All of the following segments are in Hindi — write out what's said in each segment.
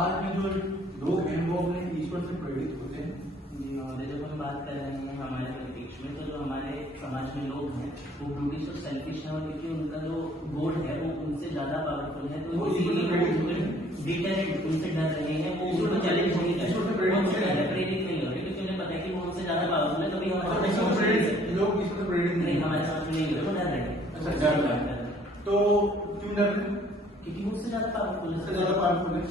समाज में जो लोग हैं वो अपने ईश्वर से प्रेरित होते हैं। जब हम बात कर रहे हैं हमारे परिप्रेक्ष्य में, तो जो हमारे समाज में लोग हैं वो ब्रूटिश और सेल्फिश हैं, और क्योंकि उनका जो गॉड है वो उनसे ज्यादा पावरफुल है, तो डिटरेंट उनसे डर रहे हैं, वो उनको चैलेंज नहीं कर रहे, प्रेरित नहीं हो रहे, क्योंकि उन्हें पता है कि वो उनसे ज्यादा पावरफुल है। कभी हमारे लोग ईश्वर से प्रेरित नहीं, हमारे समाज में नहीं हो रहे, वो डर रहे हैं। अच्छा, डर रहे हैं। तो क्यों डर रहे हैं? क्योंकि वो उससे ज्यादा पावरफुल है। उससे ज्यादा पावरफुल है।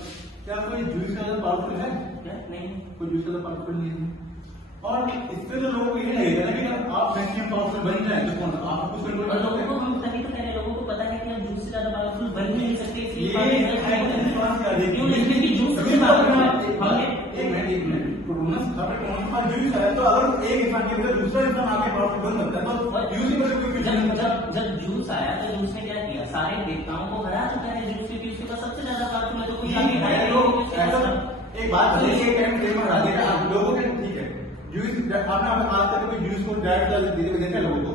क्या कोई जूस का ज्यादा पावरफुल है? क्या नहीं, कोई जूस का ज्यादा पावरफुल नहीं है। और इससे तो लोगों को ये नहीं है कि आप मैक्सिमम पावरफुल बन जाए तो कौन आप कुछ कंट्रोल कर लोगों को, हम तभी तो कह रहे हैं, लोगों को पता है कि हम जूस से ज्यादा पावरफुल बन ही नहीं सकते, इसलिए क्यों नहीं? जूस से पावरफुल हमें एक मिनट कोरोना के बाद जूस है, तो अगर एक इंसान के अंदर दूसरा इंसान आके पावरफुल बन सकता है तो जूस ही जब जूस आया तो जूस ने क्या किया, सारे देवताओं को हरा चुका है जूस, क्योंकि उसके पास सबसे ज्यादा पावरफुल है, तो कोई एक बात बताइए, टाइम फ्रेम हरा देगा लोगों के, ठीक है जूस आपने आज तक कोई जूस को डायरेक्ट देखा लोगों को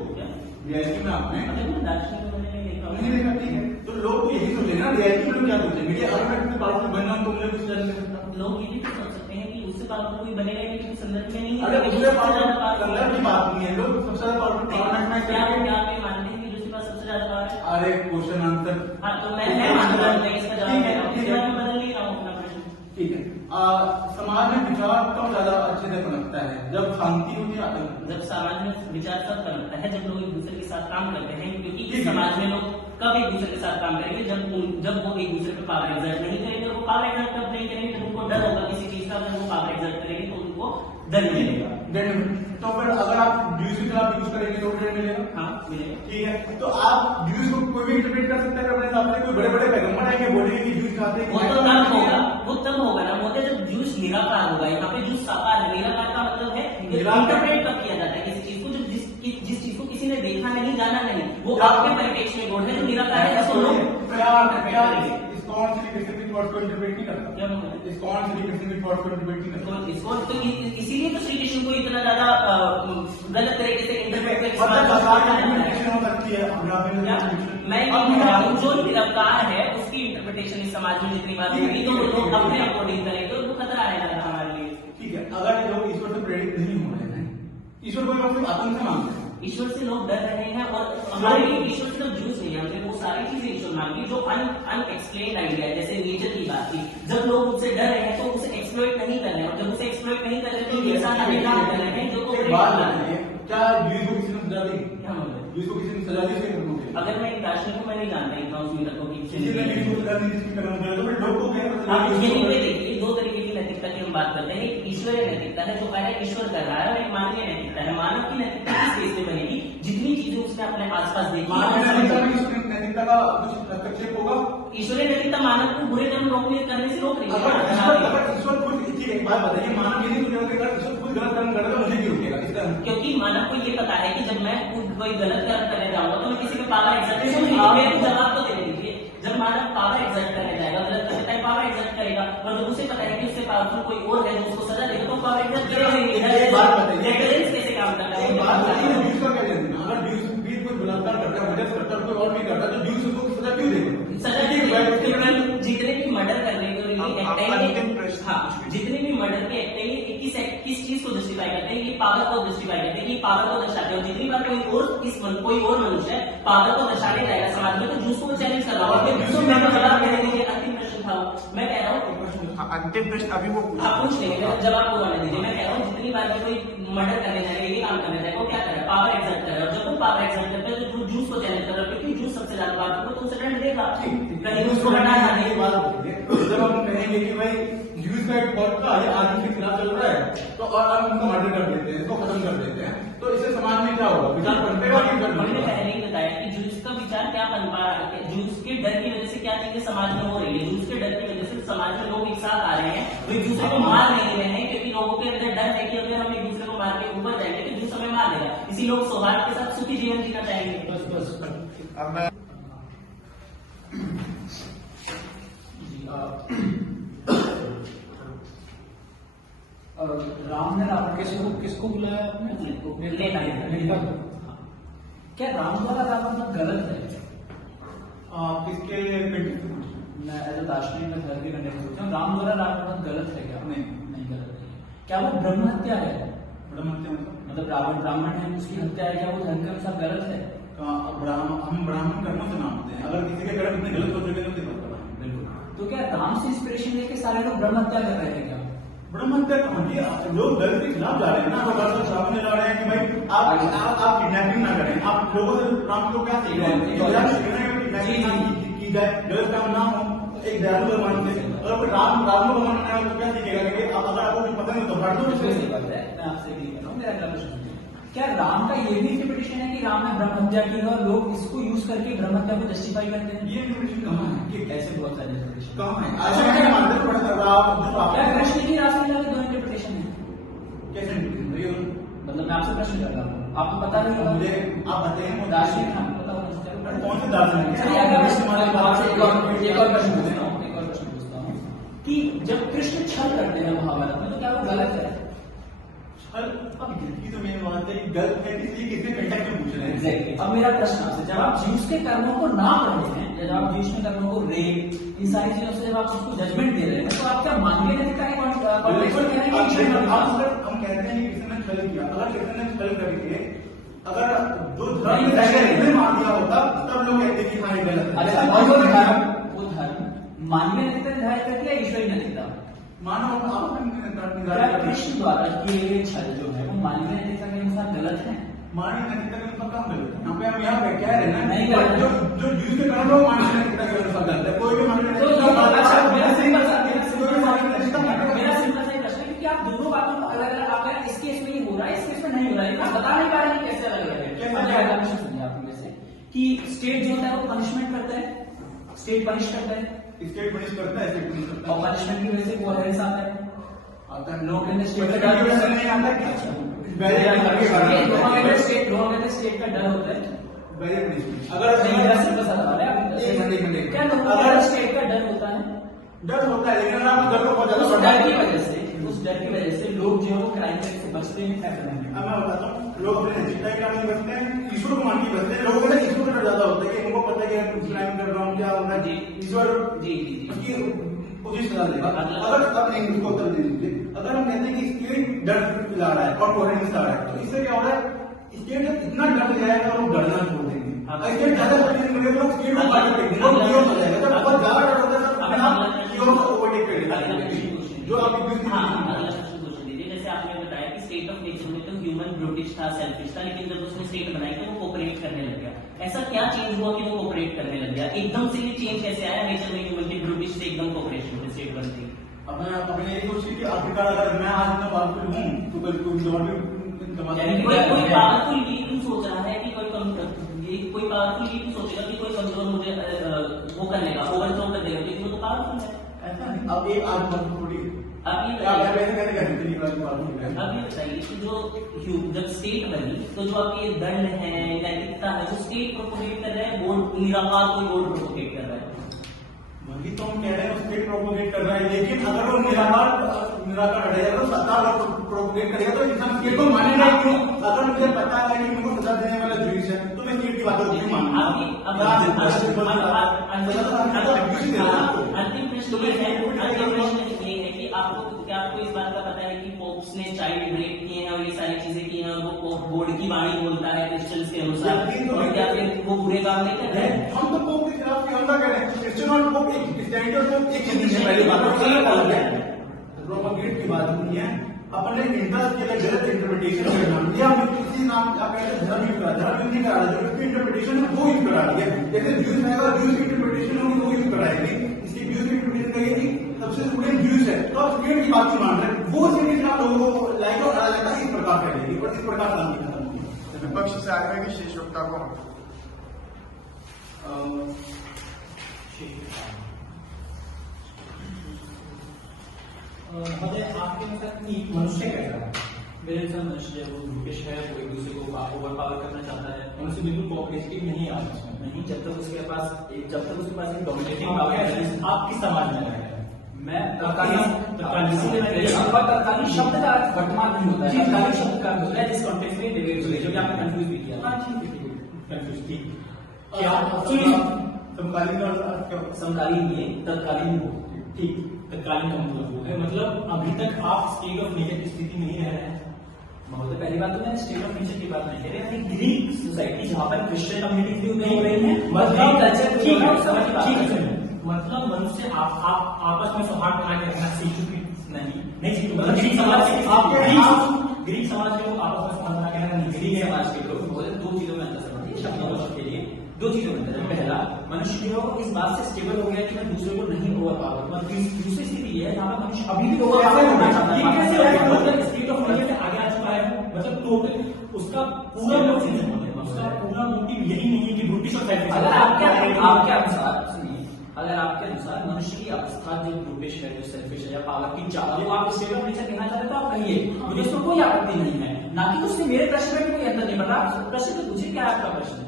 रियलिटी में आपने नहीं देखा, ठीक है, तो लोग तो यही सोच लेना रियलिटी में क्या सोचेंगे कि अगर मैं पावरफुल बन रहा हूँ तो मुझे कुछ कर नहीं सकता। लोग ये भी तो सोच सकते हैं कि उससे पावरफुल कोई बनेगा ही नहीं, संदर्भ में नहीं है। अरे उससे संदर्भ की बात नहीं है, लोग सबसे ज्यादा पावरफुल क्या आप मानते हैं कि जिसके पास सबसे ज्यादा पावर है? अरे क्वेश्चन आंसर, हाँ तो मैं मान रहा हूँ, इसका जवाब दे रहा हूँ, इसके बाद मैं बदल नहीं रहा हूँ अपना प्रश्न। ठीक है। समाज में विचार कब ज्यादा अच्छे से पनपता है, जब शांति होती है? जब समाज में विचार तब पनपता है जब लोग एक दूसरे के साथ काम करते हैं, क्योंकि इस समाज में लोग कब एक दूसरे के साथ काम करेंगे, जब वो एक दूसरे पे पावर एग्जर्ट नहीं करेंगे। वो पावर एग्जर्ट कब नहीं करेंगे, जब उनको डर होगा किसी चीज का, जब वो पावर एग्जर्ट करेंगे तो उनको दंड मिलेगा। तो फिर अगर आप ड्यूज के खिलाफ यूज करेंगे तो दंड मिलेगा? हाँ मिलेगा। ठीक है, तो आप ड्यूज को कोई भी इंटरप्रेट कर सकता है अपने हिसाब से, कोई बड़े बड़े पैगंबर आएंगे बोलेंगे कि ड्यूज खाते हैं, वो तब होगा ना मोटे, जब जूस निराकार होगा। यहाँ पे जूस साकार है, निराकार का मतलब है इंटरप्रेट कब किया जाता है किसी चीज को, जो जिस चीज को किसी ने देखा नहीं, जाना नहीं, वो आपके परिप्रेक्ष्य में गॉड है, जो निराकार है। इस्कॉन श्री कृष्ण की थॉट्स को इंटरप्रेट नहीं करता, इस्कॉन श्री कृष्ण की थॉट्स को इंटरप्रेट नहीं करता, इस्कॉन तो इसीलिए तो श्री कृष्ण को इतना ज्यादा गलत तरीके से इंटरप्रेट हो सकती है। मैं जो निराकार है उसकी इंटरप्रिटेशन इस समाज में जितनी बार होगी, तो लोग अपने अकॉर्डिंग करेंगे तो वो खतरा आएगा हमारे लिए। ठीक है, अगर लोग ईश्वर से प्रेरित नहीं हो रहे हैं, ईश्वर को लोग आतंक से मानते हैं, ईश्वर से लोग डर रहे हैं, और हमारे लिए ईश्वर से जब जूस नहीं है, हमने वो सारी चीजें ईश्वर मान ली जो अनएक्सप्लेन्ड आइडिया है, जैसे नेचर की बात की। जब लोग उससे डर रहे हैं तो उसे एक्सप्लॉइट नहीं कर रहे हैं, और जब उसे एक्सप्लॉइट नहीं कर रहे तो इंसान आगे काम कर रहे हैं जो क्या जूस को किसी ने सजा दी? जूस को किसी ने सजा दी? अगर मैं दार्शनिक को मैं नहीं जानता इतना उसमें तक देखिए, दो तरीके की नैतिकता की हम बात करते हैं। एक ईश्वरीय नैतिकता है जो कार्य ईश्वर कर रहा है, और एक मानवीय नैतिकता है। मानव की नैतिकता किस बेस पे बनेगी? जितनी चीजें उसने अपने आसपास देखी, नैतिकता का कुछ हस्तक्षेप होगा। ईश्वरीय नैतिकता मानव को बुरे कर्म करने से रोक रही है। ईश्वर खुद, एक बात बताइए, मानव ये नहीं सोचेगा ईश्वर खुद गलत कर्म करेगा, मुझे क्यों रोकेगा? इसका क्योंकि मानव को ये पता है कि जब मैं कोई गलत कर्म करने जाऊंगा तो मैं किसी पे पावर एग्जर्ट नहीं, जवाब तो दे दीजिए। जब मानव पावर एग्जर्ट करने जाएगा, गलत करने टाइम पावर एग्जर्ट करेगा, और जब उसे पता है कि उससे पावरफुल कोई और है जो उसको सजा देगा, तो पावर एग्जर्ट करेगा। कैसे काम करता है? अगर ड्यूस भी कोई बलात्कार करता है, मर्डर करता है, कोई और भी करता है, तो ड्यूस उसको सजा क्यों देगा? जितने भी मर्डर करने के लिए जितने भी मर्डर के एक्ट है, ये किस चीज को जस्टिफाई करते हैं? ये पावर को जस्टिफाई करते हैं, ये पावर को दर्शाते हैं। और जितनी बार कोई और मनुष्य पावर को दर्शाने जाएगा समाज में, तो जूस को चैलेंज कर रहा हूँ। जवाब देने के लिए अंतिम प्रश्न था, मैं कह रहा हूँ अंतिम प्रश्न अभी वो आप पूछ लेंगे, जवाब को आने दीजिए। मैं कह रहा हूँ जितनी बार भी कोई मर्डर करने जाएगा, ये काम करने जाएगा, वो क्या कर रहा है? पावर एग्जर्ट कर रहा है। और जब वो पावर एग्जर्ट करता है तो जूस को चैलेंज कर रहा है, क्योंकि जूस सबसे ज्यादा पावरफुल, तो उसे दंड देगा। कहीं उसको हटाना नहीं। जब हम कहेंगे कि भाई जूस का एक बहुत का आदमी के खिलाफ चल रहा है, तो और हम उनको मर्डर कर देते हैं, इसको खत्म कर देते हैं, तो इससे समाज में क्या होगा? विचार पनपेगा नहीं? मैंने पहले ही बताया कि जूस का विचार क्या पनपा रहा है, जूस के डर की वजह से क्या चीजें समाज में हो रही है। जूस के डर की वजह से समाज में लोग एक साथ आ रहे हैं, वो एक दूसरे को मार नहीं रहे हैं, क्योंकि लोगों के अंदर डर है कि अगर हम एक दूसरे को मार के ऊपर जाएंगे तो जूस हमें मार देगा। इसी लोग सौहार्द के साथ सुखी जीवन जीना चाहेंगे। बस अब मैं राम ने रावण किसको बुलाया आपने? क्या राम द्वारा रावण गलत है? किसके मैं एज अ दार्शनिक में धर्म की कंटेक्स्ट सोचता हूँ, राम द्वारा रावण गलत है क्या? नहीं गलत है। क्या वो ब्रह्म हत्या है? ब्रह्म हत्या मतलब रावण ब्राह्मण है, उसकी हत्या है, क्या वो धर्म के अनुसार गलत है? हम ब्राह्मण कर्मों से नापते हैं, अगर किसी के कर्म इतने गलत हो चुके तो नहीं पता। बिल्कुल। तो क्या राम से इंस्पिरेशन लेके सारे लोग ब्रह्म हत्या कर रहे हैं क्या? ब्रह्म हत्या कहाँ की? लोग दलित के खिलाफ जा रहे हैं ना, लोग आपको सामने ला रहे हैं कि भाई आप किडनैपिंग ना करें, आप लोगों से राम को क्या सीख रहे हैं की जाए, गलत काम ना हो, एक दयालु भगवान से। अगर राम को भगवान बनाया तो क्या सीखेगा कि अगर आपको कुछ पता नहीं तो फाड़ दो। सही बात है, मैं आपसे एग्री कर रहा हूँ। मेरा अगला प्रश्न है, क्या राम का ये भी इंटरप्रिटेशन है कि राम ने ब्रह्म हत्या की है और लोग इसको यूज करके ब्रह्म हत्या को जस्टिफाई करते हैं? ये इंटरप्रिटेशन कहाँ है? कि ऐसे बहुत सारे इंटरप्रिटेशन कहाँ है? ऐसा नहीं मानते तो बड़ा क्या कृष्ण की रासलीला के दो इंटरप्रिटेशन है? कैसे इंटरप्रिटेशन? मतलब मैं आपसे प्रश्न कर रहा हूँ, आपको पता नहीं होगा? मुझे आप बताइए, दार्शनिक है, आपको पता होना चाहिए। कौन से दार्शनिक? चलिए अगला प्रश्न, आपसे एक और प्रश्न पूछता हूँ कि जब कृष्ण छल करते हैं महाभारत में तो क्या वो गलत है? छल, अब ये तो मेरी बात है कि गलत है, इसलिए कितने कंटेक्ट में पूछ रहे हैं। Exactly. अब मेरा प्रश्न आपसे, जब आप जीव्स के कर्मों को नाप रहे हैं, या जब आप जीव्स के कर्मों को रेप, इन सारी चीजों से जब आप उसको जजमेंट दे रहे हैं, तो आप क्या मानवीय नैतिकता के हम कहते हैं कि किसी ने छल किया, अगर किसी ने छल करके अगर जो धर्म मार दिया होता तब लोग कहते कि हाँ ये गलत है। अच्छा, वो धर्म मानवीय नैतिकता निर्धारित करती है ईश्वरीय नैतिकता? मानो क्या कृष्ण द्वारा किए गए छल जो है वो मानवीय नैतिकता के अनुसार गलत है? मानवीय नैतिकता के अनुसार काम गलत है। यहाँ पे हम यहाँ पे कह रहे हैं ना, नहीं गलत है। जो जीव के कर्म है वो मानवीय नैतिकता के अनुसार गलत है। कोई भी मानवीय मेरा सिंपल सा प्रश्न है कि आप दोनों बातों को अलग अलग, आप इस केस में ये हो रहा है, इस केस में नहीं हो रहा है, आप बता नहीं पा रहे कैसे अलग अलग है। सुनिए आप में से कि स्टेट जो होता है वो पनिशमेंट करता है, स्टेट पनिश करता है, स्टेट पनिश करता है, स्टेट पनिश करता है, और पनिशमेंट की वजह से कोहेरेंस आता है। लोग कहते स्टेट का नहीं आता कि स्टेट का डर होता है। अगर मेरा सिंपल सा सवाल है, क्या लोगों को स्टेट का डर होता है? डर होता है, लेकिन आप डर को बहुत ज्यादा उस डर की वजह से लोग जो है वो क्राइम से बचते हैं। अब मैं बताता हूँ, लोग अपने नैतिकता के कारण बचते हैं, ईश्वर को मान के बचते हैं। लोगों को ईश्वर का डर ज्यादा होता है कि उनको पता है कि यार क्राइम कर रहा हूँ, क्या होगा जी, ईश्वर उसकी उचित सजा देगा। अगर अब नहीं उसको उत्तर दे दीजिए, अगर हम कहते हैं कि स्टेट डर ला रहा है और कोहेरेंस ला रहा है, तो इससे क्या हो रहा है, स्टेट जब इतना डर जाएगा तो लोग डरना छोड़ देंगे। स्टेट ज्यादा परेशान करेगा तो स्टेट को बाहर करेंगे, लोग क्यों हो जाएगा, जब बहुत ज्यादा डर होता है सब ओवरटेक करेगा। जो आप जैसे आपने बताया कि स्टेट ऑफ नेचर में तो ह्यूमन ब्रूटिश था, सेल्फिश था, लेकिन जब उसने स्टेट बनाई तो वो कोऑपरेट करने लग गया। ऐसा क्या चेंज हुआ कि वो कोऑपरेट करने लग गया? एकदम से ये चेंज कैसे आया नेचर में ह्यूमन की ब्रूटिश से एकदम कोऑपरेशन में स्टेट बनती? अब मैं अपने यही सोची कि आखिरकार अगर मैं आज इतना पावरफुल हूँ तो कल कोई और भी कोई पावरफुल ये क्यों सोच रहा है कि कोई पावरफुल ये क्यों सोचेगा कि कोई कंट्रोल मुझे वो कर लेगा, ओवरथ्रो कर देगा, क्योंकि वो तो पावरफुल है। ऐसा नहीं, अब एक आज बात थोड़ी अब ये बताइए कि जो जब स्टेट बनी तो जो आपके दंड है, नैतिकता है, जो स्टेट प्रोपोगेट कर रहा है, बोर्ड निराकार कोई बोर्ड प्रोपोगेट कर रहा है। वही तो हम कह रहे हैं स्टेट प्रोपोगेट कर रहा है, लेकिन अगर वो निराकार हटेगा तो सत्ता प्रोपोगेट करेगा तो इंसान स्टेट को मानेगा क्यों? अगर मुझे पता है कि मुझको सजा देने वाला जुडिस है तो मैं स्टेट की बातों को क्यों मानूंगा? अंतिम प्रश्न ये है कि आपको इस बात का पता है कि पोप्स ने चाइल्ड रेप किए हैं और ये सारी चीजें की हैं और वो बोर्ड की वाणी बोलता है क्रिश्चियंस के अनुसार, और क्या फिर वो बुरे काम नहीं कर रहे हैं? हम तो पोप के खिलाफ क्यों कह रहे हैं? क्रिश्चियन और पोप एक ही है, पहली बात प्रोपोगेट की बात नहीं है। अपने इंटरेस्ट के लिए गलत इंटरप्रिटेशन करना या किसी नाम आप कहते धर्म यूज करा, धर्म यूज नहीं करा, जो उसकी इंटरप्रिटेशन है वो यूज करा दिया। जैसे व्यूज रहेगा, व्यूज की इंटरप्रिटेशन होगी वो यूज कराएगी, इसकी व्यूज की इंटरप्रिटेशन करेगी, सबसे स्टूडेंट व्यूज है तो आप स्टेट की बात नहीं मान रहे, वो स्टेट आप लोगों को लाइक और अलग इस प्रकार करेगी और इस प्रकार काम नहीं खत्म। विपक्ष से आगे की शेष वक्ता को आपके मतलब कि मनुष्य कैसा है? मेरे अनुसार मनुष्य वो ब्रिटिश है, वो एक दूसरे को ओवर पावर करना चाहता है, मनुष्य बिल्कुल कोऑपरेटिव नहीं आ रहा है। नहीं, जब तक उसके पास एक डोमिनेटिंग पावर है। आप किस समाज में रह रहे हैं? मैं तत्कालीन शब्द का अर्थ वर्तमान नहीं होता है, तत्कालीन शब्द का अर्थ होता है जिस कॉन्टेक्स्ट में जो कि आपने कंफ्यूज भी किया। कंफ्यूज थी क्या सुनिए, समकालीन का अर्थ क्या होता है? समकालीन ये तत्कालीन हो, ठीक, तत्कालीन का मतलब वो है, मतलब अभी तक आप स्टेट ऑफ नेचर की स्थिति में ही रह रहे हैं। बहुत पहली बात तो मैंने स्टेट ऑफ नेचर की बात नहीं कह रही, ग्रीक सोसाइटी जहाँ पर क्रिश्चियन कम्युनिटी नहीं हो रही है, मतलब कल्चर ठीक है, मतलब मनुष्य आप आपस में सौहार्द बना के रखना सीख चुके नहीं सीख चुके, ग्रीक समाज ग्रीक समाज के लोग आपस में सौहार्द बना के रखना नहीं, ग्रीक समाज के लोग दो चीजों में अंतर समझिए, शब्द के लिए दो चीजों में अंतर है। पहला, मनुष्य जो इस बात से स्टेबल हो गया कि मैं दूसरे को नहीं ओवर पावर, दूसरी स्थिति ये है जहाँ पर मनुष्य अभी भी ओवर पावर होना चाहता है, मतलब स्टेट ऑफ नेचर से आगे आ चुका है, मतलब टोटल उसका पूरा मोटिव यही नहीं है कि ब्रूटिश और सेल्फिश। अगर आपके अनुसार सुनिए, अगर आपके अनुसार मनुष्य की अवस्था जो ब्रूटिश है, जो सेल्फिश है या पावर की चाह, जो आप स्टेट ऑफ नेचर कहना चाहते हो तो आप कहिए, मुझे इसमें कोई आपत्ति नहीं है, ना कि उसने मेरे प्रश्न में कोई अंतर नहीं पड़ा। प्रश्न तो पूछिए, क्या आपका प्रश्न?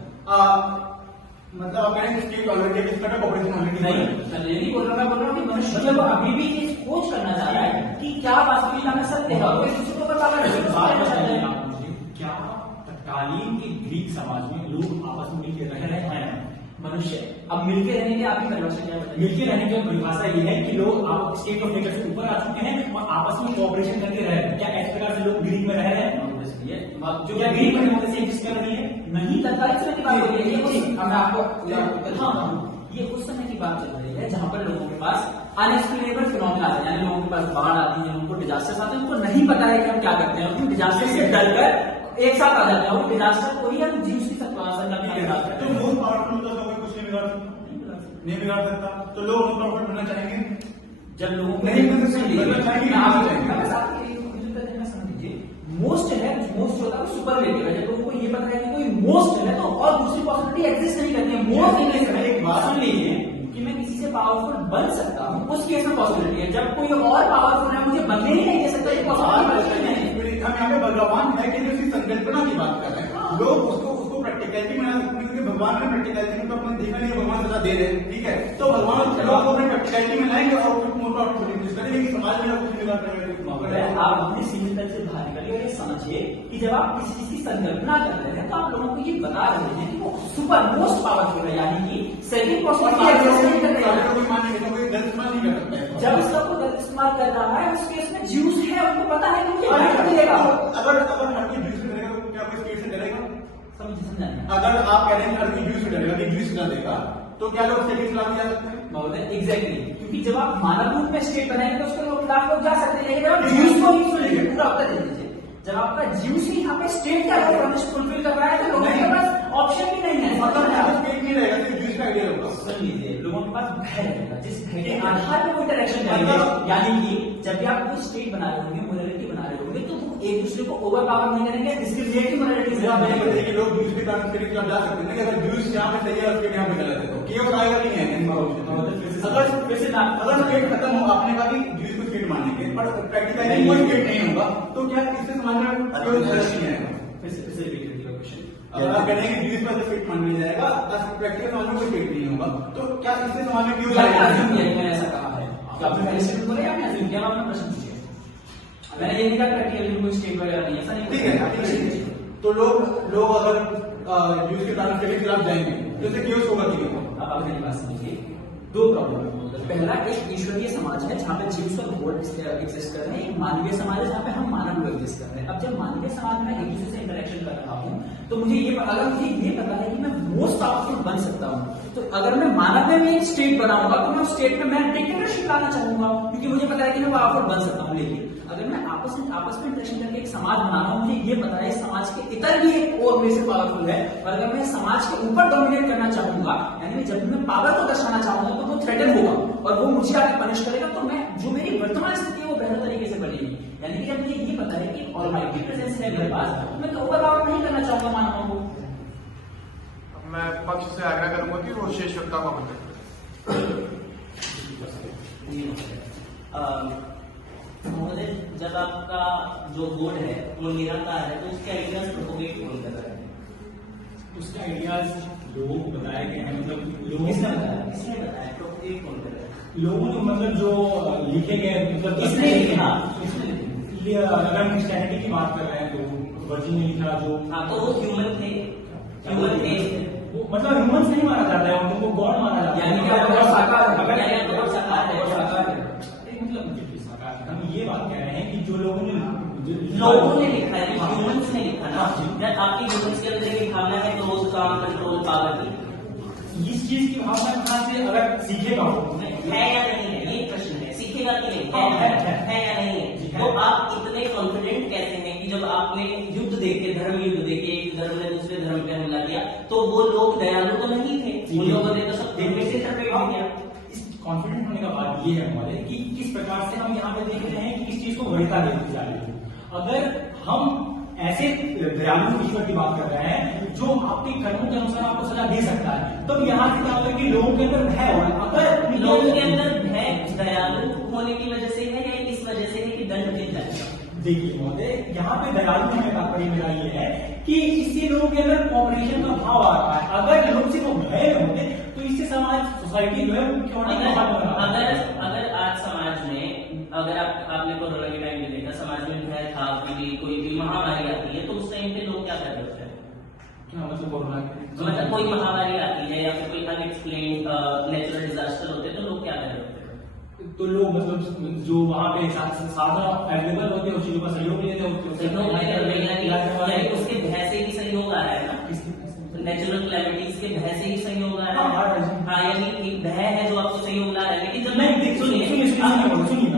मतलब आप कह रहे हैं स्टेट ऑलरेडी इसका कॉपरेशन ऑलरेडी नहीं, ये नहीं बोल रहा, मैं बोल रहा हूँ कि मनुष्य जब अभी भी ये खोज करना चाह रहा है कि क्या वास्तविकता में सत्य है और दूसरे को बता रहा है, क्या तत्कालीन के ग्रीक समाज में लोग आपस में मिलकर रह रहे हैं? मनुष्य अब मिलके रहने की आपकी परिभाषा क्या है? मिलके रहने की परिभाषा ये है कि लोग आप स्टेट ऑफ नेचर से ऊपर आ चुके हैं और आपस में कोऑपरेशन करके रह रहे हैं। क्या इस प्रकार से लोग ग्रीक में रह रहे हैं? जो क्या ग्रीक में डेमोक्रेसी एग्जिस्ट कर रही है? नहीं, तत्कालीन समय की बात हो रही है, ये उस समय की बात चल रही है जहां पर लोगों के पास अनएक्सप्लेनेबल फिनोमेना आते हैं, यानी लोगों के पास बाढ़ आती है, उनको डिजास्टर्स आते हैं, उनको नहीं पता है कि हम क्या करते हैं, उन डिजास्टर से डरकर एक साथ आ जाते हैं और डिजास्टर को ही हम जीव की तो मोस्ट पावरफुल तो कुछ नहीं बिगाड़ सकता, तो लोग मोस्ट पावरफुल बनना चाहेंगे जब लोगों नहीं बनना चाहेंगे। मोस्ट है, मोस्ट होता है सुपरलेटिव है, जब लोगों को ये पता है कि कोई मोस्ट है तो और दूसरी पॉसिबिलिटी एग्जिस्ट नहीं करती है। मोस्ट इंग्लिश में एक बात सुन लीजिए कि मैं किसी से पावरफुल बन सकता हूँ, उस केस में पॉसिबिलिटी है। जब कोई और पावरफुल है मुझे बनने ही नहीं दे सकता, ये पॉसिबिलिटी नहीं है। हम यहाँ पे भगवान है कि उसकी संकल्पना की बात कर रहे हैं, लोग उसको प्रैक्टिकलिटी में क्योंकि भगवान ने प्रैक्टिकलिटी में तो अपने देखा नहीं, भगवान सजा दे रहे हैं, ठीक है, तो भगवान लोग अपने प्रैक्टिकलिटी में लाएंगे और कुछ मोटा करेंगे, समाज में कुछ नहीं बात करेंगे। आप अपनी सीमित से बाहर निकलिए और ये समझिए कि जब आप किसी चीज की संकल्पना कर रहे हैं तो आप लोगों को ये बता रहे हैं कि वो सुपर मोस्ट पावरफुल है, यानी कि सेकंड पॉसिबिलिटी जब इसका कोई गलत इस्तेमाल कर रहा है, उस केस में ज्यूस है, उनको पता है कि मुझे राइट मिलेगा। अगर हर कोई ज्यूस से डरेगा तो क्या कोई स्टेट से डरेगा? समझिए, अगर आप कह रहे हैं हर कोई ज्यूस से डरेगा, कि ज्यूस ना देगा, तो क्या लोग स्टेट के खिलाफ जा सकते हैं? बहुत है, एग्जैक्टली, क्योंकि जब आप मानव रूप में स्टेट बनाएंगे तो उसके खिलाफ लोग जा सकते हैं, लेकिन आप ज्यूस को ही सुनिए, पूरा उत्तर दे दीजिए। जब आपका ज्यूस ही यहाँ पे स्टेट का फुलफिल कर रहा है तो लोगों के पास ऑप्शन भी नहीं है, मतलब यहाँ पे स्टेट नहीं रहेगा, तो ज्यूस का आइडिया होगा। सुन लीजिए, लोगों के पास भय रहेगा, जिस भय के आधार पर कोई डायरेक्शन जाएगा, यानी कि जब भी आप कोई स्टेट बना रहे होंगे, मोरालिटी बना रहे होंगे, तो वो एक दूसरे को ओवर पावर नहीं करेंगे, डिस्क्रिमिनेटिव मोरालिटी से आप नहीं करेंगे। लोग ज्यूस के कारण स्टेट के खिलाफ जा सकते हैं, अगर ज्यूस यहाँ पे सही है और स्टेट यहाँ पे गलत है तो केवल आएगा नहीं है। अगर स्टेट खत्म हो, आपने कहा कि ज्यूस को स्टेट मानेंगे, पर प्रैक्टिकली कोई स्टेट नहीं होगा, तो क्या इससे समाज में कोई फर्क नहीं आएगा? अगर आप कह रहे हैं कि ज्यूस पर स्टेट मान लिया जाएगा, प्रैक्टिकल समाज में कोई स्टेट नहीं होगा, तो क्या इससे समाज में क्यों मैंने ऐसा कहा है? आपने पहले स्टेटमेंट बोले या मैं अज्यूम किया? आपने प्रश्न पूछे, मैंने ये नहीं कहा प्रैक्टिकली कोई स्टेट वगैरह नहीं, ऐसा नहीं। ठीक है, तो लोग अगर ज्यूस के कारण स्टेट के खिलाफ जाएंगे तो इससे क्यों होगा? ठीक है, अब आप मेरी बात समझिए, दो प्रॉब्लम है। पहला, एक ईश्वरीय समाज है जहाँ पे जीव और गॉड एग्जिस्ट कर रहे हैं, एक मानवीय समाज है जहाँ पे हम मानव लोग एग्जिस्ट कर रहे हैं। अब जब मानवीय समाज में एक दूसरे से इंटरेक्शन कर रहा हूँ तो मुझे ये पता है कि मैं मोस्ट पावरफुल बन सकता हूँ, तो अगर मैं मानव में एक स्टेट बनाऊंगा तो मैं उस स्टेट में मैं डिक्टेटरशिप लाना चाहूंगा, क्योंकि मुझे पता है कि मैं पावरफुल बन सकता हूँ। लेकिन अगर मैं आपस में इंटरेक्शन करके एक समाज बना रहा हूँ, मुझे ये पता है समाज के इतर भी एक और मेरे से पावरफुल है, और अगर मैं समाज के ऊपर डोमिनेट करना चाहूंगा, यानी जब मैं पावर को दर्शाना चाहूंगा तो वो थ्रेटन होगा और वो मुझे आगे पनिश करेगा, तो मैं जो मेरी वर्तमान स्थिति है वो बेहतर तरीके से बनेगी। यानी कि जब मुझे ये पता है कि ऑलमाइटी प्रेजेंस है मेरे पास, तो मैं तो ओवर पावर नहीं करना चाहूंगा मानव को। मैं पक्ष से आग्रह करूंगा कि वो शेष वक्ता को बताए। महोदय, जब आपका जो गोल है वो निराकार है तो उसके आइडियाज प्रोपोगेट कौन कर रहा है? उसके आइडियाज लोगों को बताया गया है, मतलब लोगों किसने बताया प्रोपोगेट कौन कर रहा है? लोगों ने मतलब जो लिखे गए, मतलब किसने लिखा? अगर हम क्रिश्चियनिटी की बात कर रहे हैं तो वर्जिन ने लिखा, जो हाँ, तो वो ह्यूमन थे वो मतलब ह्यूमंस नहीं माना जाता है, उनको गॉड माना जाता है। यानी कि अगर अगर साकार है, अगर यानी अगर अगर साकार है, अगर साकार है, मतलब साकार है। हम ये बात कह रहे हैं कि जो लोगों ने लिखा है, ह्यूमंस ने लिखा ना, जब आपकी ह्यूमंस के अंदर एक भावना है क्रोध, काम, कंट्रोल, पावर की, इस चीज की भावना कहाँ से अगर सीखेगा वो है या नहीं है, ये प्रश्न है। सीखेगा कि नहीं, है या नहीं है। है। तो आप इतने कॉन्फिडेंट कैसे हैं कि जब आपने युद्ध देखे, धर्म युद्ध देखे, एक धर्म ने दूसरे धर्म पे हमला किया, तो वो लोग दयालु तो नहीं थे, उन लोगों ने तो सब मिसइंटरप्रेट किया। कॉन्फिडेंट होने का बात ये है हमारे कि किस प्रकार से हम यहाँ पे देख रहे हैं कि इस चीज को वरीयता देती जा रही है। अगर हम ऐसे दयालु ईश्वर की बात कर रहे हैं जो आपके कर्मों के अनुसार आपको सजा दे सकता है, तो यहाँ से क्या होता है कि लोगों के अंदर भय हो, अगर लोगों के अंदर भय दयालु होने की वजह से है या इस वजह से है कि दंड मिल जाएगा। देखिए महोदय, यहाँ पे दयालु होने का तात्पर्य मेरा ये है कि इससे लोगों के अंदर कॉपरेशन का भाव आ रहा है। अगर लोग सिर्फ भय में होते तो इससे समाज सोसाइटी जो है अगर आज समाज में अगर आपने कोरोना के टाइम में देखा, समाज में भय था कि कोई भी महामारी आती है तो उस टाइम पे लोग क्या कर रहे होते हैं? क्या मतलब कोरोना मतलब कोई महामारी आती है या फिर कोई अनएक्सप्लेन्ड नेचुरल डिजास्टर होते हैं तो लोग क्या कर रहे होते हैं? तो लोग मतलब जो वहाँ पे साधन अवेलेबल होते हैं उस चीजों का सहयोग लेते हैं, यानी उसके भय से ही सहयोग आ रहा है ना, नेचुरल क्लैमिटीज के भय से ही सहयोग आ रहा है। हाँ, यानी एक भय है जो आपको सहयोग ला रहा है, लेकिन जब नहीं सुनिए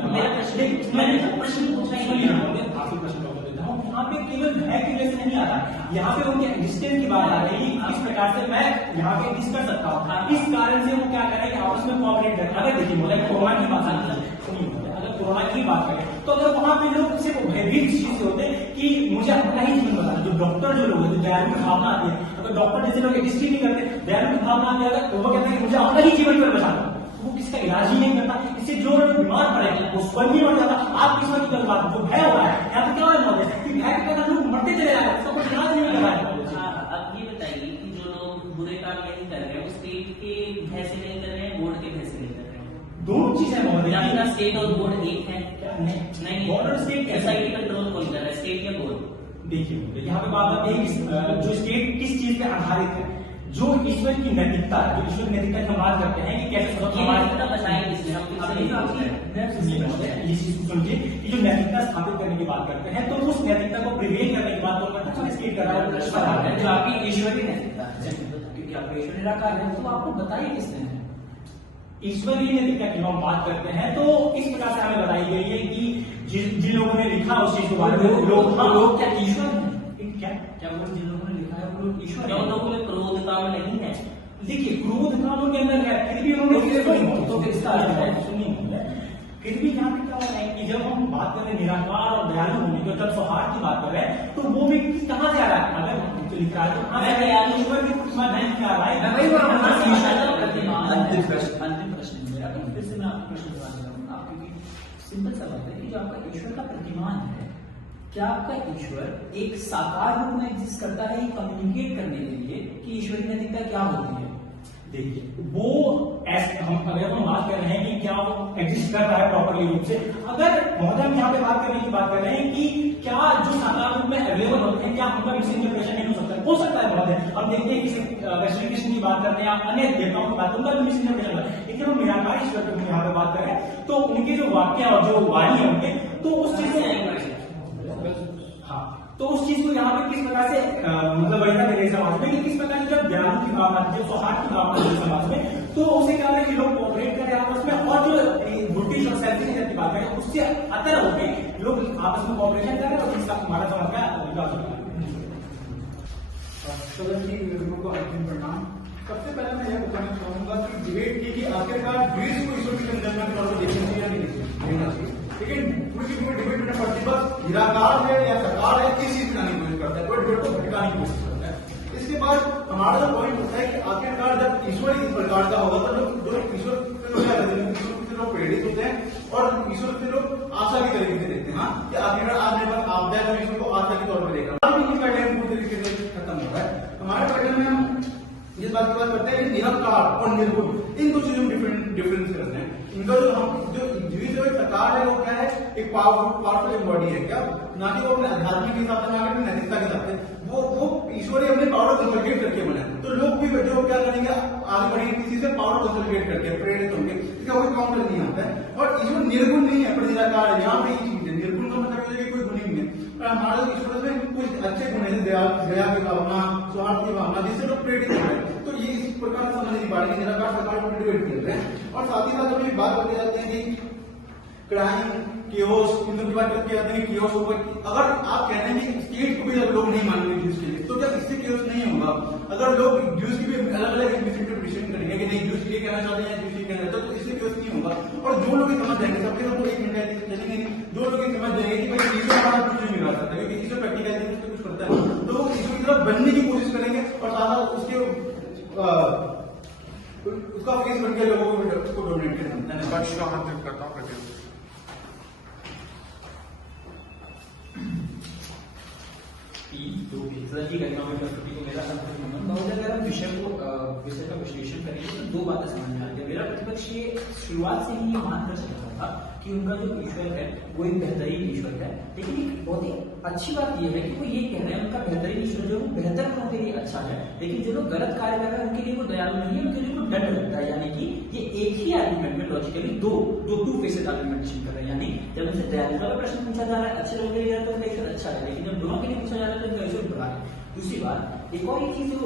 मेरा प्रश्न, मैंने जो प्रश्न पूछा ही नहीं है, काफी प्रश्न देता हूँ। यहाँ पे केवल भय की वजह से नहीं आ रहा, यहाँ पे उनके एग्जिस्टेंस की बात आ रही है। इस प्रकार से मैं यहाँ पे डिस कर सकता हूँ, इस कारण से वो क्या कर रहे हैं कि आपस में कोऑपरेट करें। अगर देखिए मतलब कोरोना की बात सुनिए, अगर कोरोना की बात करें तो अगर वहाँ पे लोग सिर्फ भयभीत इस चीज से होते कि मुझे अपना ही जीवन बताना, जो डॉक्टर जो लोग हैं, दयालु की भावना आती है, अगर डॉक्टर जैसे लोग एग्जिस्ट ही नहीं करते, दयालु की भावना आती है, तो वो कहते हैं कि मुझे अपना ही जीवन पर बचाना, वो किसका इलाज ही नहीं करता। इससे जो लोग बीमार पड़े वो स्वयं ही मर जाता। आप किस बात की बात, जो भय हो रहा है यहाँ पे क्या हो रहा है कि भय के कारण लोग मरते चले जा रहे हैं, उसका कुछ इलाज नहीं कर रहा है। अब ये बताइए कि जो लोग बुरे काम नहीं कर रहे हैं वो स्टेट के भय से नहीं कर रहे हैं, बोर्ड के भय से नहीं कर रहे हैं? दोनों चीजें महोदय, स्टेट और बोर्ड एक है? नहीं, बोर्ड और स्टेट सोसाइटी कंट्रोल कौन कर रहा है, स्टेट या बोर्ड? देखिए यहाँ पे बात आती है कि जो स्टेट किस चीज पे आधारित है, जो ईश्वर की नैतिकता है, जो ईश्वर की नैतिकता की हम बात करते हैं कि कैसे समझिए कि जो नैतिकता स्थापित करने की बात करते हैं, तो उस नैतिकता को प्रिवेल करने की बात स्टेट कर रहा है, जो आपकी ईश्वरीय नैतिकता है, क्योंकि आपका ईश्वर निराकार है। तो आपको बताइए किसने है ईश्वरीय नैतिकता की हम बात करते हैं, तो इस प्रकार से हमें बताई गई है कि जिन लोगों ने लिखा उस चीज के बारे में, लोग क्या ईश्वर है? क्या वो जिन लोगों ने लिखा है वो लोग ईश्वर है? उन लोगों में क्रोध काम नहीं है। देखिए क्रोध काम उनके अंदर है, फिर भी उन्होंने फिर भी यहाँ पे क्या हो रहा है कि जब हम बात कर रहे हैं निराकार और दयालु होने की, जब सौहार्द की बात कर रहे हैं, तो वो भी कहाँ से आ रहा है? अगर लिखा है तो ईश्वर की प्रतिमा नहीं क्या आ रहा है। अंतिम प्रश्न मेरा, फिर से मैं आपको प्रश्न करना आप, क्योंकि सिंपल सा बात है कि जो आपका ईश्वर का प्रतिमान है, क्या आपका ईश्वर एक साकार रूप में एग्जिस्ट करता है कम्युनिकेट करने के लिए कि ईश्वर की नैतिकता क्या होती है? देखिए वो हम अगर हम बात कर रहे हैं कि क्या वो एग्जिस्ट कर रहा है प्रॉपरली रूप से, अगर महोदय हम यहाँ पे बात करने की बात कर रहे हैं कि क्या जो साकार रूप में अवेलेबल होते हैं क्या उनका मिसइंटरप्रिटेशन नहीं हो सकता है महोदय। हम देखते हैं कि श्री कृष्ण की बात करते हैं, अन्य देवताओं की बात, उनका मिसइंटरप्रिटेशन होता है। लेकिन हम निराकार ईश्वर की यहाँ पे बात करें तो उनके जो वाक्य और जो वाणी है उनके, तो उस चीज को हाँ, तो उस चीज को यहाँ पे किस प्रकार से मतलब वरीयता दे रही समाज में, किस प्रकार से जब ज्ञान की भावना, जब सौहार्द की भावना है समाज में, तो उसे क्या है कि लोग कोऑपरेट करें आपस में, और जो ब्रिटिश और सेल्फिश की बात करें उससे अतर होकर लोग आपस में कोऑपरेशन करें और इसका हमारा समाज का विकास होगा। को अंतिम परिणाम, सबसे पहले मैं यह बताना चाहूंगा कि डिबेट की कि आखिरकार ब्रिटिश को ईश्वर की कंजर्मेंट तौर पर देखना चाहिए या नहीं देखना चाहिए, लेकिन पूरी डिबेट में पड़ती बस निराकार है या साकार है, किस चीज का नहीं कोशिश करता है, कोई डिबेट को भटकाने की कोशिश करता है। इसके बाद हमारा जो पॉइंट होता है कि आखिरकार जब ईश्वर इस प्रकार का होगा तो लोग ईश्वर से लोग क्या करते हैं, ईश्वर से लोग प्रेरित होते हैं और ईश्वर से लोग आशा की तरीके से देखते हैं। हाँ, कि आखिरकार आज मेरे पास आपदा है तो ईश्वर को आशा के तौर पर देखा, पैटर्न पूरी तरीके से खत्म होता है। हमारे पैटर्न में हम जिस बात की बात करते हैं निरंकार और निर्गुण, इन दो चीजों में डिफरेंस करते हैं। इनका जो साकार है वो क्या है, एक पावरफुल बॉडी है क्या, ना कि वो अपने आध्यात्मिक के हिसाब से, ना कि अपनी नैतिकता के हिसाब से। वो ईश्वर ही अपने पावर कंसोलिडेट करके बना है। तो लोग भी जो क्या करेंगे, आगे बढ़ेंगे किसी से पावर कंसोलिडेट करके, प्रेरित होंगे, इसका कोई काउंटर नहीं आता है। और ईश्वर निर्गुण नहीं है, निराकार है। यहाँ पे ये चीज है, निर्गुण का मतलब है कि कोई गुण ही नहीं है। पर हमारे ईश्वर में कुछ अच्छे गुण है, दया की भावना, स्वार्थ की भावना, जिससे लोग प्रेरित हो रहे हैं। तो ये इस प्रकार समझ नहीं पा रहे कि निराकार सरकार को मोटिवेट कर रहे हैं। और साथ ही साथ हम बात करते जाते हैं कि क्राइम, केओस, इन की बात करके आते हैं कि केओस होगा। अगर आप कहते हैं कि स्टेट को भी जब लोग नहीं मानेंगे ज्यूस के लिए, तो क्या इससे केओस नहीं होगा? अगर लोग ज्यूस की भी अलग अलग इंटरप्रिटेशन करेंगे कि नहीं ज्यूस के लिए कहना चाहते हैं, ज्यूस के कहना चाहते हैं, तो इससे केओस नहीं होगा। और जो लोग समझ जाएंगे, सबके सब एक मिनट चलेंगे नहीं, जो लोग समझ जाएंगे कि भाई ईश्वर हमारा कुछ नहीं बिगाड़ सकता, क्योंकि ईश्वर प्रैक्टिकल कुछ करता है, तो वो ईश्वर की तरफ बनने की कोशिश करेंगे और साथ उसके उसका फेस बन के लोगों को डोमिनेट करना। पक्ष को आमंत्रित करता हूँ प्रतियोगी। जो की इकोनॉमिक प्रकृति को मेरा संबंध बहुत अगर हम विषय का विश्लेषण करेंगे तो दो बातें समझ में आती है। मेरा प्रतिपक्ष ये शुरुआत से ही ये मानकर चल रहा था कि उनका जो ईश्वर है वो एक बेहतरीन ईश्वर है, लेकिन एक बहुत ही अच्छी बात यह है कि वो ये कह रहे हैं उनका बेहतरीन ईश्वर जो बेहतर लोगों के लिए अच्छा है, लेकिन जो लोग गलत कार्य कर रहे हैं उनके लिए वो दयालु नहीं है, उनके लिए वो दंड लगता है। यानी कि ये एक ही आर्गुमेंट में लॉजिकली दो टू फेसेड आर्गुमेंटेशन कर रहे हैं। यानी जब उनसे दयालुता का प्रश्न पूछा जा रहा है, अच्छे लोगों के लिए तो उनका ईश्वर अच्छा है, लेकिन जब दोनों के लिए पूछा जा रहा है तो उनका ईश्वर बुरा है। दूसरी बात, एक और चीज जो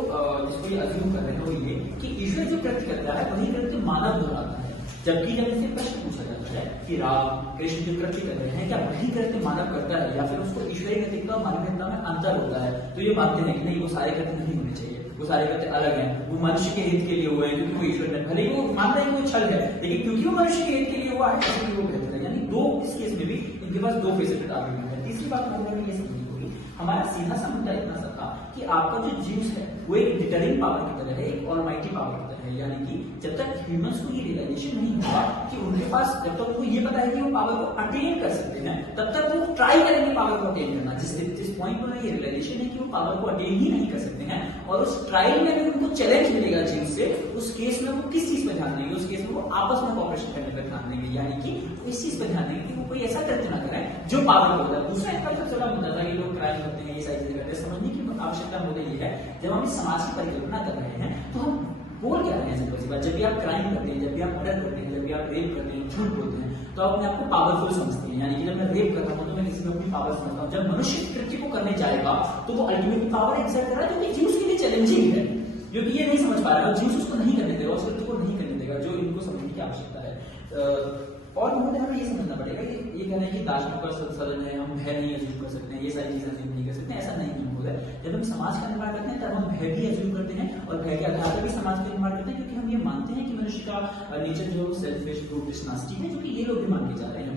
जिसको ये अज्यूम कर रहे हैं वो ये कि ईश्वर जो कृत्य करता है वही कृत्य मानव दोहराता है, जबकि जब इसे प्रश्न पूछा जाता है कि राम कृष्ण जो कृत्य कर रहे हैं क्या वही कृत्य मानव करता है या फिर उसको ईश्वरीय नैतिकता और मानवीयता में अंतर होता है, तो ये मानते हैं कि नहीं वो सारे कृत्य नहीं होने चाहिए, वो सारे कृत्य अलग हैं, वो मनुष्य के हित के लिए हुए हैं क्योंकि वो ईश्वर ने, भले ही वो मानते हैं कि वो छल है, लेकिन क्योंकि वो मनुष्य के हित के लिए हुआ है इसलिए वो बेहतर है। यानी दो, इस केस में भी इनके पास दो फेसेटेड आर्गुमेंट है। तीसरी बात हमें ये समझनी होगी, हमारा सीधा सा मुद्दा इतना सा था कि आपका जो ज्यूस है वो एक डिटरिंग पावर की तरह है, एक ऑलमाइटी पावर की तरह है। यानी कि जब तक ह्यूमंस को ये रियलाइजेशन नहीं होगा कि उनके पास, जब तक उनको ये पता है कि वो पावर को अटेन कर सकते हैं, तब तक वो ट्राई करेंगे पावर को अटेन करना। जिस पॉइंट पर ये रियलाइजेशन है कि वो पावर को अटेन ही नहीं कर सकते हैं और उस ट्रायल में भी उनको चैलेंज मिलेगा ज्यूस से, उस केस में वो किस चीज पर ध्यान देंगे? उस केस में वो आपस में कॉपरेशन करने पर ध्यान देंगे। यानी कि इस चीज पर ध्यान देंगे कि वो कोई ऐसा कृत्य ना करें जो पावर को होता है। दूसरा एक सबसे बड़ा मुद्दा था कि लोग क्राइम करते हैं, ये सारी चीजें करते हैं। समझने की आवश्यकता मुझे ये है, जब हम इस समाज की परिकल्पना कर रहे हैं तो हम बोल क्या रहे हैं सिंपल सी बात, जब भी आप क्राइम करते हैं, जब भी आप मर्डर करते हैं, जब भी आप रेप करते हैं, झूठ बोलते हैं, तो आप अपने आप को पावरफुल समझते हैं। यानी कि जब मैं रेप करता हूं तो मैं किसी में अपनी पावर समझता हूं। जब मनुष्य कृत्य को करने जाएगा तो वो अल्टीमेटली पावर एक्सर्ट कर रहा है, जो कि ज्यूस के लिए चैलेंजिंग है, क्योंकि ये नहीं समझ पा रहा है, ज्यूस उसको नहीं करने देगा, उस कृत्य को नहीं करने देगा, जो इनको समझने की आवश्यकता है। और मुझे हमें ये समझना पड़ेगा कि ये कहना है कि दार्शनिक का सदन है, हम भय नहीं अज्यूम कर सकते हैं, ये सारी चीजें अज्यूम नहीं कर सकते, ऐसा नहीं है। जब हम समाज का निर्माण करते हैं तब हम भय भी अज्यूम करते हैं और भय के आधार पर भी समाज का निर्माण करते हैं, क्योंकि हम ये मानते हैं कि मनुष्य का नेचर जो सेल्फिश, ब्रूटिश, नास्टी है, जो कि ये लोग भी मान के जा रहे हैं।